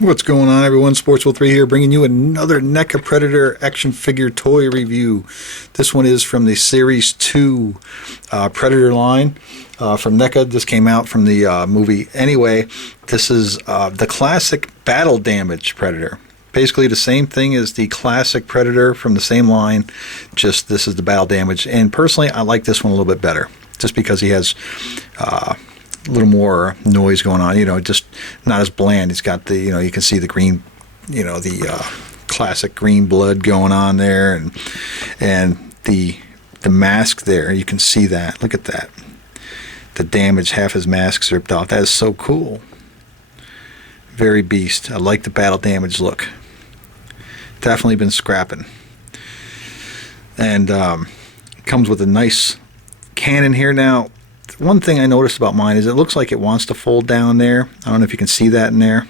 What's going on, everyone? Sportsville3 here, bringing you another NECA Predator action figure toy review. This one is from the Series 2 Predator line from NECA. This came out from the movie anyway. This is the classic battle damage Predator. Basically the same thing as the classic Predator from the same line, just this is the battle damage. And personally, I like this one a little bit better, just because he has a little more noise going on, just not as bland. He's got the, you can see the green, the classic green blood going on there, and the mask there, you can see that. Look at that. The damage, half his mask's ripped off. That is so cool. Very beast. I like the battle damage look. Definitely been scrapping. And it comes with a nice cannon here. Now, one thing I noticed about mine is it looks like it wants to fold down there. I don't know if you can see that in there.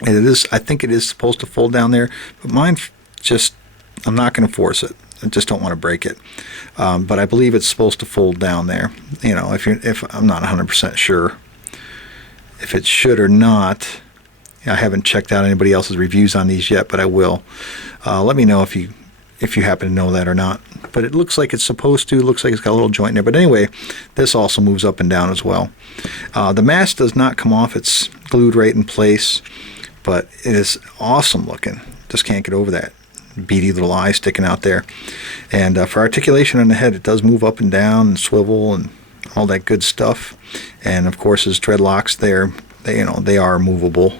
And it is. I think it is supposed to fold down there, but mine just, I'm not going to force it. I just don't want to break it. But I believe it's supposed to fold down there. If I'm not 100% sure if it should or not. I haven't checked out anybody else's reviews on these yet, but I will. Let me know if you happen to know that or not. But it looks like it's supposed to. It looks like it's got a little joint in there. But anyway, this also moves up and down as well. The mask does not come off. It's glued right in place. But it is awesome looking. Just can't get over that beady little eye sticking out there. And for articulation on the head, it does move up and down and swivel and all that good stuff. And of course, his dreadlocks there, they are movable,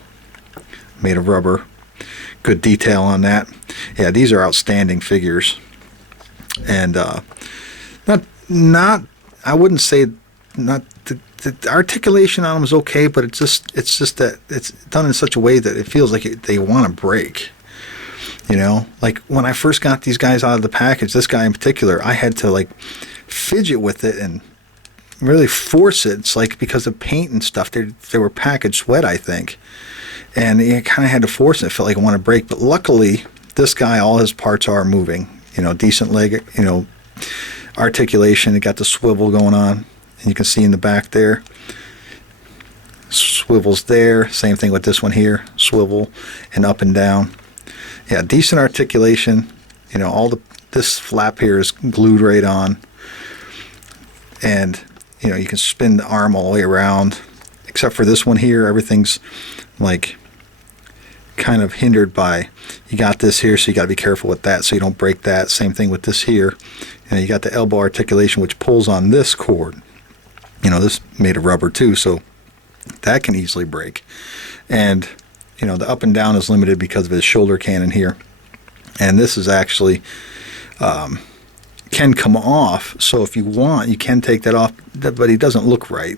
made of rubber. Good detail on that. Yeah, these are outstanding figures. And not I wouldn't say not the articulation on them is okay, but it's just that it's done in such a way that it feels like they want to break. Like when I first got these guys out of the package, this guy in particular, I had to like fidget with it and really force it. It's like because of paint and stuff, they were packaged wet, I think. And you kind of had to force it. It felt like it wanted to break. But luckily, this guy, all his parts are moving. Decent leg, articulation. It got the swivel going on. And you can see in the back there, swivels there. Same thing with this one here, swivel and up and down. Yeah, decent articulation. This flap here is glued right on. And, you can spin the arm all the way around. Except for this one here, everything's like kind of hindered by, you got this here, so you got to be careful with that so you don't break that. Same thing with this here. You got the elbow articulation, which pulls on this cord. This made of rubber too, so that can easily break. And the up and down is limited because of his shoulder cannon here. And this is actually can come off, so if you want, you can take that off, but it doesn't look right.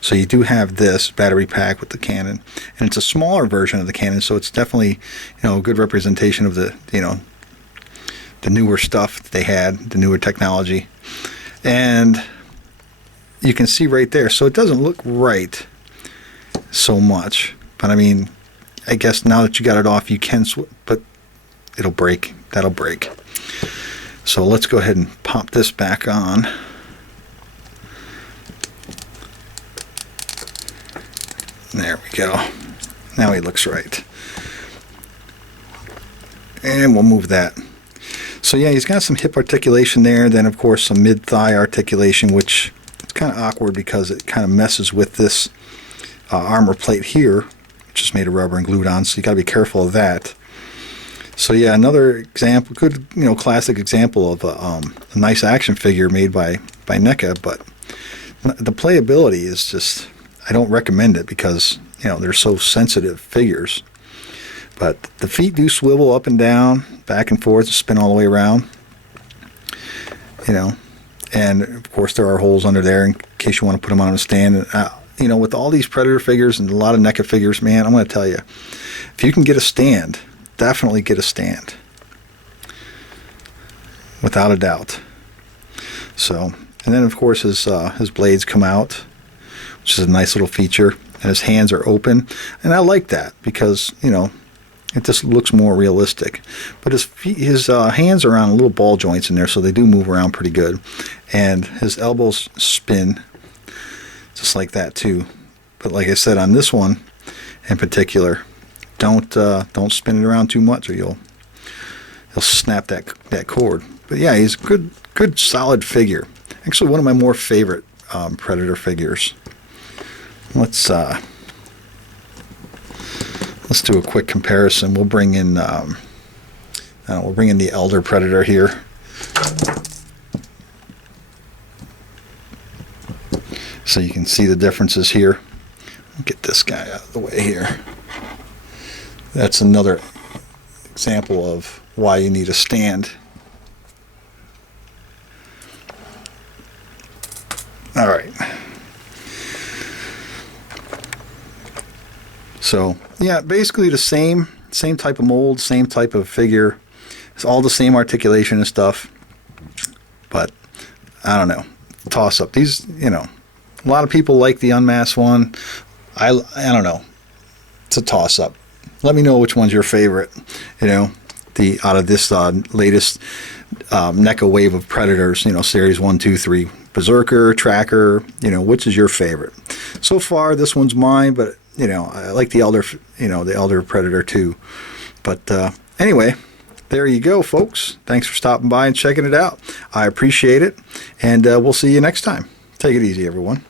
So you do have this battery pack with the cannon, and it's a smaller version of the cannon, so it's definitely, a good representation of the, the newer stuff that they had, the newer technology. And you can see right there, so it doesn't look right so much, but I mean, I guess now that you got it off, you can, but it'll break. That'll break. So let's go ahead and pop this back on. There we go. Now he looks right. And we'll move that. So yeah, he's got some hip articulation there. Then of course some mid-thigh articulation, which is kind of awkward because it kind of messes with this armor plate here, which is made of rubber and glued on. So you got to be careful of that. So yeah, another example, good, classic example of a nice action figure made by NECA, but the playability is just, I don't recommend it because, they're so sensitive figures. But the feet do swivel up and down, back and forth, spin all the way around. And of course there are holes under there in case you want to put them on a stand. With all these Predator figures and a lot of NECA figures, man, I'm going to tell you, if you can get a stand, definitely get a stand. Without a doubt. So, and then of course his blades come out, which is a nice little feature, and his hands are open, and I like that because it just looks more realistic. But his hands are on little ball joints in there, so they do move around pretty good, and his elbows spin just like that too. But like I said, on this one in particular, don't spin it around too much, or you'll snap that cord. But yeah, he's a good solid figure. Actually, one of my more favorite Predator figures. Let's do a quick comparison. We'll bring in we'll bring in the Elder Predator here. So you can see the differences here. Get this guy out of the way here. That's another example of why you need a stand. All right. So yeah, basically the same type of mold, same type of figure. It's all the same articulation and stuff. But I don't know. Toss up. These, a lot of people like the unmasked one. I don't know. It's a toss up. Let me know which one's your favorite. Out of this latest NECA wave of Predators. Series 1, 2, 3, Berserker, Tracker. Which is your favorite? So far, this one's mine. But I like the Elder Predator too. But anyway, there you go, folks. Thanks for stopping by and checking it out. I appreciate it, and we'll see you next time. Take it easy, everyone.